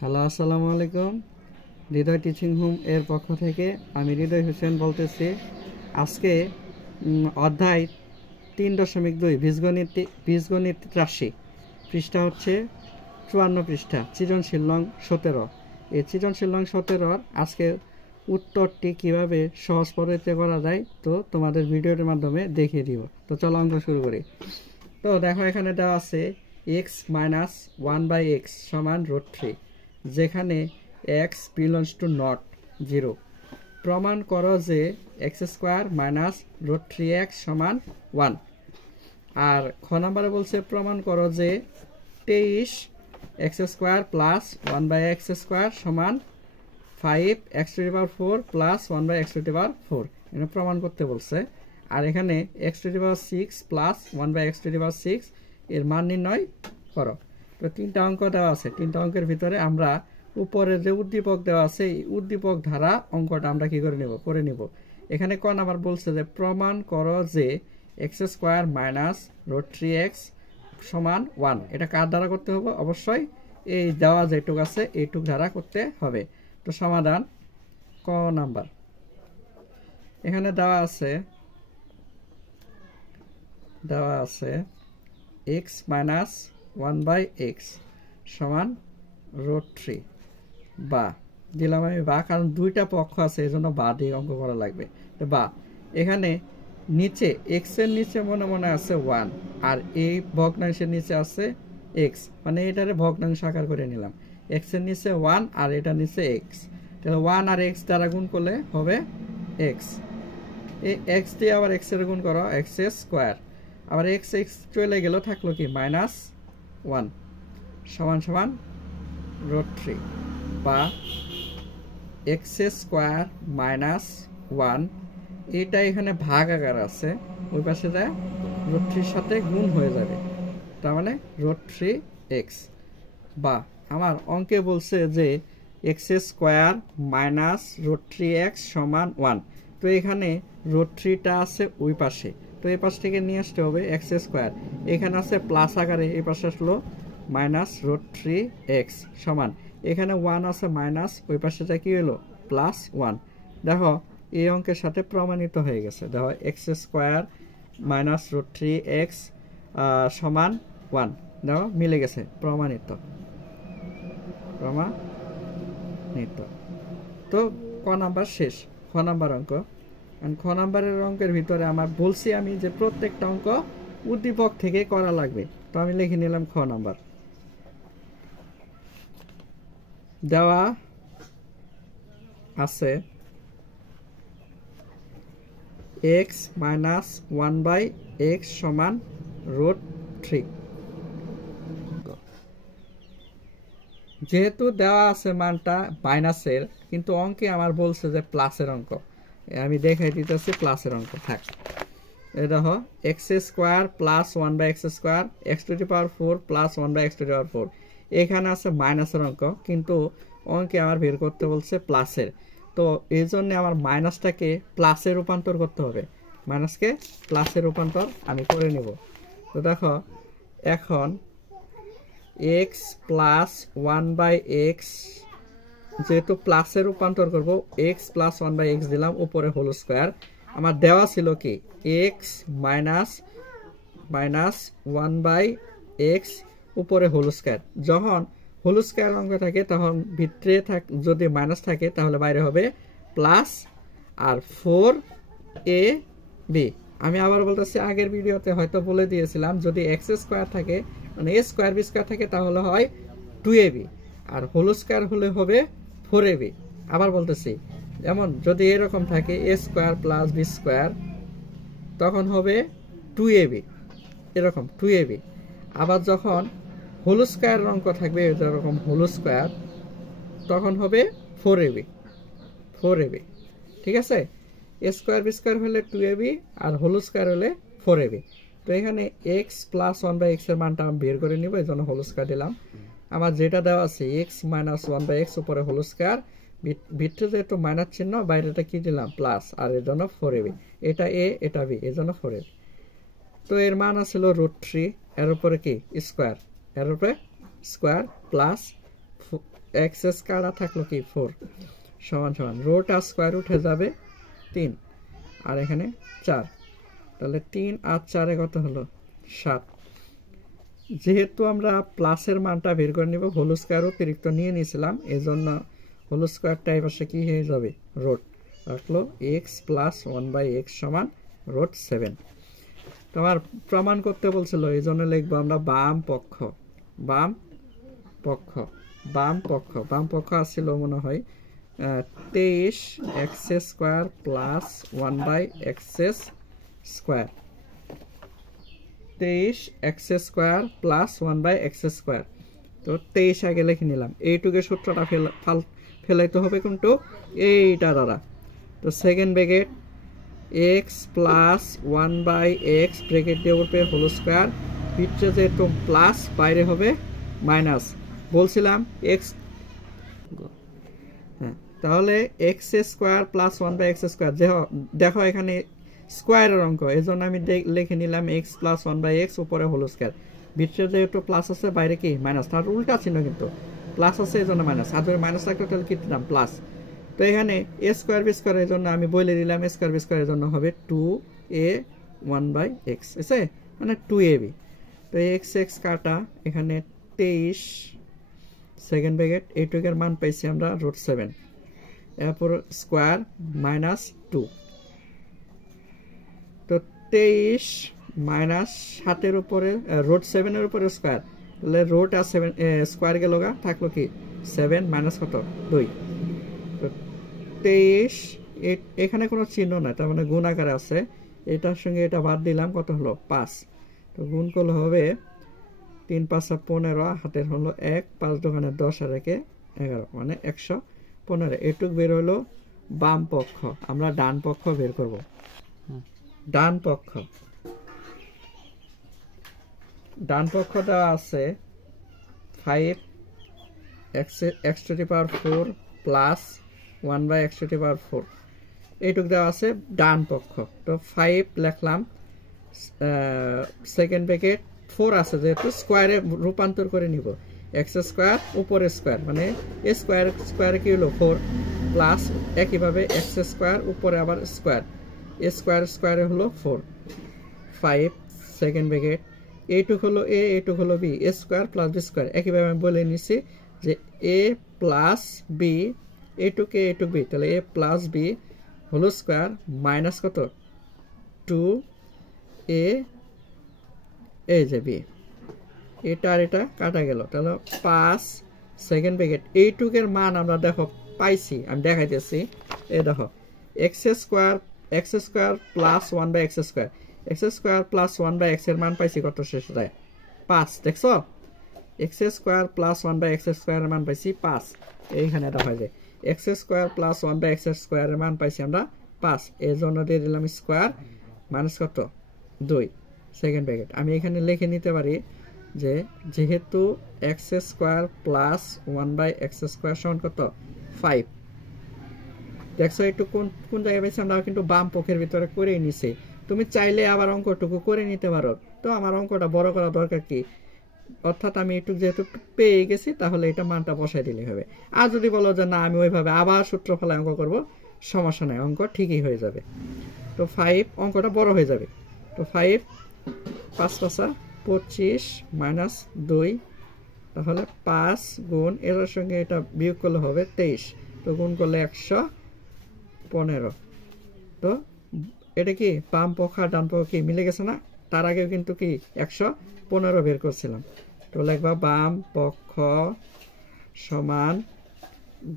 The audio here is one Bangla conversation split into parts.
হ্যালো, আসসালামু আলাইকুম। হৃদয় টিচিং হোম এর পক্ষ থেকে আমি হৃদয় হোসেন বলতেছি। আজকে অধ্যায় 3.2 বীজগণিত রাশি, পৃষ্ঠা হচ্ছে 54 পৃষ্ঠা, সৃজনশীল নং 17। এই সৃজনশীল নং 17 আজকে উত্তরটি কিভাবে সহজ পদ্ধতিতে করা যায় তো তোমাদের ভিডিওর মাধ্যমে দেখিয়ে দিব। তো চলো অঙ্ক শুরু করি। তো দেখো এখানে দেওয়া আছে x - 1/x সমান √3, যেখানে x বিলংস টু নট 0। প্রমাণ করো যে x² - √3x সমান 1। আর খ নম্বরে বলছে প্রমাণ করো যে 23x² + 1/x² সমান 5x⁴ + 1/x⁴ এটা প্রমাণ করতে বলছে। আর এখানে x⁶ + 1/x⁶ এর মান নির্ণয় করো। তো তিনটা অঙ্ক দেওয়া আছে। তিনটা অঙ্কের ভিতরে আমরা উপরে যে উদ্দীপক দেওয়া আছে এই উদ্দীপক ধারা অঙ্কটা আমরা কি করে নিব। এখানে ক নাম্বার বলছে যে প্রমাণ করো যে x² - √3x সমান 1। এটা কার দ্বারা করতে হবে? অবশ্যই এই দেওয়া যেটুক আছে এইটুক দ্বারা করতে হবে। তো সমাধান ক নাম্বার এখানে দেওয়া আছে x - 1/x সমান √3, বা দিলাম আমি বা, কারণ দুইটা পক্ষ আছে এই জন্য বা দিয়ে অঙ্ক করা লাগবে। তো বা এখানে নিচে x এর নিচে মনে মনে আছে 1, আর এই ভগ্নাংশের নিচে আছে x, মানে এটারে ভগ্নাংশ আকার করে নিলাম। x এর নিচে 1 আর এটা নিচে x, তাহলে 1 আর x দ্বারা গুণ করলে হবে x। এই x দিয়ে আবার x এর গুণ করো, x², আবার x চলে গেল, থাকলো কি -1 সমান সমান √3, বা x² - 1 এটা এখানে ভাগ আকার আছে, ওই পাশে যায় √3 সাথে গুণ হয়ে যাবে, তার মানে √3x। বা আমার অঙ্কে বলছে যে x² - √3x সমান 1। তো এখানে √3টা আছে ওই পাশে, তো এই পাশ থেকে নিয়ে আসতে হবে x², এখানে আছে প্লাস আকারে, এই পাশে আসলো -√3x সমান, এখানে 1 আছে মাইনাস, ওই পাশে যা কি হলো +1। দেখো এই অঙ্কের সাথে প্রমাণিত হয়ে গেছে। দেখো x² - √3x সমান 1, দেখো মিলে গেছে, প্রমাণিত। তো ক নাম্বার শেষ, খ নাম্বার অঙ্ক। খ নাম্বারের অঙ্কের ভিতরে আমার বলছি আমি যে প্রত্যেকটা অঙ্ক উদ্দীপক থেকে করা লাগবে, তো আমি লিখে নিলাম খ নাম্বার। দেওয়া আছে x - 1/x সমান √3। যেহেতু দেওয়া আছে মানটা মাইনাসের, কিন্তু অঙ্কে আমার বলছে যে প্লাসের অঙ্ক, আমি দেখাই দিতেছি প্লাসের অঙ্ক। থাক এই দেখো x² + 1/x², x⁴ + 1/x⁴, এখানে আছে মাইনাসের অঙ্ক, কিন্তু অঙ্কে আমার বের করতে বলছে প্লাসের। তো এই জন্য আমার মাইনাসটাকে প্লাসে রূপান্তর করতে হবে, মাইনাসকে প্লাসে রূপান্তর আমি করে নিব। তো দেখো এখন x + 1/x, যেহেতু প্লাসে রূপান্তর করব, x + 1/x দিলাম, উপরে হোল স্কয়ার। আমার দেওয়া ছিল কি x - 1/x উপরে হোল স্কয়ার। যখন হোল স্কয়ার অঙ্ক থাকে তখন ভিতরে যদি মাইনাস থাকে তাহলে বাইরে হবে প্লাস, আর 4ab। আমি আবার বলতেছি, আগের ভিডিওতে হয়তো বলে দিয়েছিলাম যদি x² থাকে মানে a²b² থাকে তাহলে হয় 2ab, আর হোল স্কয়ার হলে হবে 4ab। আবার বলতেছি, যেমন যদি এরকম থাকে a² + b² তখন হবে 2ab, এরকম 2ab। আবার যখন হোল স্কয়ার অঙ্ক থাকবে এরকম হোল স্কয়ার, তখন হবে 4ab। ঠিক আছে, a² b² হলে 2ab আর হোল স্কয়ার হলে 4ab। তো এখানে x + 1/x এর মানটা আমি বের করে নিব, এই জন্য হোল স্কয়ার দিলাম। আমার যেটা দেওয়া আছে x - 1/x উপরে হোল স্কয়ার, ভিতরে যেহেতু মাইনাস চিহ্ন, বাইরেটা কি দিলাম প্লাস, আর এর জন্য 4ab। এটা a এটা b, এর জন্য 4ab। তো এর মান আছিল √3, এর উপরে কি স্কয়ার, এর উপরে স্কয়ার প্লাস এক্স স্কয়ার থাকলো কি 4 সমান সমান রুট আর স্কয়ার উঠে যাবে 3 আর এখানে 4 তাহলে 3 আর 4 কত হলো 7 যেহেতু আমরা প্লাসের মানটা বের করে নিব হোল স্কয়ার অতিরিক্ত নিয়ে নিয়েছিলাম এজন্য হোল স্কয়ারটা এই পাশে কি হয়ে যাবে রুট রাখলো x প্লাস 1/x সমান রুট 7 তোমার প্রমাণ করতে বলছিল এইজন্য লিখবো আমরা বাম পক্ষ বাম পক্ষ আসছিল মনে হয় 23x square plus 1/x square 23x square plus 1/x square তো 23 আগে লিখে নিলাম এইটুকের সূত্রটা ফেলাইতে হবে কিন্তু এইটা দ্বারা তো second bracket x plus 1/x bracket দিয়ে উপরে হোল স্কয়ার ভিতরে যেহেতু প্লাস বাইরে হবে মাইনাস বলছিলাম x হ্যাঁ তাহলে x square plus 1/x square দেখো এখানে স্কয়ারের অঙ্ক এজন্য আমি লিখে নিলাম x প্লাস 1/x উপরে হোল স্কয়ার ভিতরে যেহেতু প্লাস আছে বাইরে কি মাইনাস তার উল্টা চিহ্ন কিন্তু প্লাস আছে এজন্য মাইনাস আর যদি মাইনাস থাকতো তাহলে কি দিতাম প্লাস তো এখানে a স্কয়ার b স্কয়ারের জন্য আমি বলে দিলাম a স্কয়ার b স্কয়ারের জন্য হবে 2a 1/x আছে মানে 2ab তো x x কাটা এখানে 23 সেকেন্ড ব্র্যাকেট এইটুকের মান পাইছি আমরা √7 এরপর স্কয়ার মাইনাস 2 তো 23 মাইনাস 7 এর উপরে √7 এর উপরে স্কয়ার তাহলে রুট আর 7 স্কয়ার গেল গা থাকলো কি 7 মাইনাস কত 2 তো 23 এখানে কোনো চিহ্ন নাই তার মানে গুণ আকারে আছে এটার সঙ্গে এটা বাদ দিলাম কত হলো 5 তো গুণ করলে হবে 3 5 15 হাতের হলো 1 5 দোকানে 10 আর 1 11 মানে 115 এটুক বের হলো বাম পক্ষ আমরা ডান পক্ষ বের করব ডান পক্ষটা আছে 5x to the power 4 plus 1/x to the power 4 এইটুক দেওয়া আছে ডান পক্ষ তো 5 লিখলাম সেকেন্ড ব্র্যাকেট 4 আছে যেহেতু স্কয়ারে রূপান্তর করে নিব x স্কয়ার উপরে স্কয়ার মানে a স্কয়ার কি হলো 4 প্লাস একইভাবে x স্কয়ার উপরে আবার স্কয়ার a স্কয়ারে হলো 4 5 সেকেন্ড ব্র্যাকেট এইটুক হলো a এইটুক হলো b a square plus b square একইভাবে আমি বলে নিছি যে a প্লাস b এইটুক a এইটুক b তাহলে a plus b whole square minus কত 2a এই যে b এটা আর এটা কাটা গেল তাহলে 5 সেকেন্ড ব্র্যাকেট এইটুকের মান আমরা দেখো পাইছি আমি দেখাইতেছি এই দেখো x square plus 1/x square x square plus 1/x এর মান পাইছি কত শেষে 5 দেখছো x square plus 1/x square এর মান পাইছি 5 এইখানে দেখা যায় x square plus 1/x square এর মান পাইছি আমরা 5 এর জন্য দিয়ে দিলাম স্কয়ার মাইনাস কত 2 সেকেন্ড ব্র্যাকেট আমি এখানে লিখে নিতে পারি যে যেহেতু x square plus 1/x square সমান কত 5 দেখছো একটু কোন জায়গায় পাইছি আমরা কিন্তু বাম পক্ষের ভিতরে করে নিছি তুমি চাইলে আবার অঙ্কটুকু করে নিতে পারো তো আমার অঙ্কটা বড় করা দরকার কি অর্থাৎ আমি একটু যেহেতু পেয়ে গেছি তাহলে এটা মানটা বসাই দিলে হবে আর যদি বলো যে না আমি ওইভাবে আবার সূত্র ফলায় অঙ্ক করব সমস্যা নাই অঙ্ক ঠিকই হয়ে যাবে তো 5 অঙ্কটা বড় হয়ে যাবে তো 5 5 5 25 মাইনাস 2 তাহলে 5 গুণ এর সঙ্গে এটা বিয়োগ করলে হবে 23 তো গুণ করলে 115 তো এটা কি বাম পক্ষ আর ডান পক্ষ কি মিলে গেছে না তার আগে কিন্তু কি 115 বের করছিলাম তো লিখবা বাম পক্ষ সমান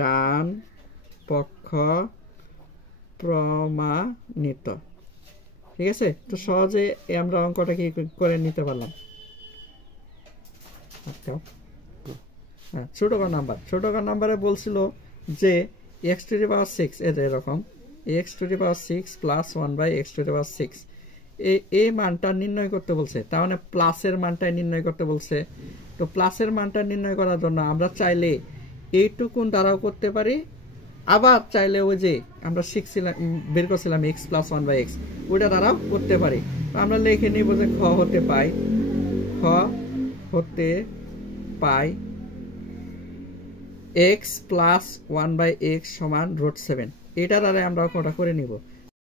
ডান পক্ষ প্রমাণিত ঠিক আছে তো সহজে আমরা অঙ্কটা কি করে নিতে পারলাম হ্যাঁ ছোট নাম্বারে বলছিল যে x to the power 6 এরকম x to the power 6 plus 1/x to the power 6 এই মানটা নির্ণয় করতে বলছে তার মানে প্লাসের মানটা নির্ণয় করতে বলছে তো প্লাসের মানটা নির্ণয় করার জন্য আমরা চাইলে এইটুকুন দ্বারাও করতে পারি আবার চাইলে ওই যে আমরা শিখছিলাম বের করছিলাম x plus 1/x ওটা দ্বারাও করতে পারি তো আমরা লিখে নিব যে খ হতে পাই এক্স প্লাস 1/x সমান √7, এটার আরে আমরা কটা করে নিব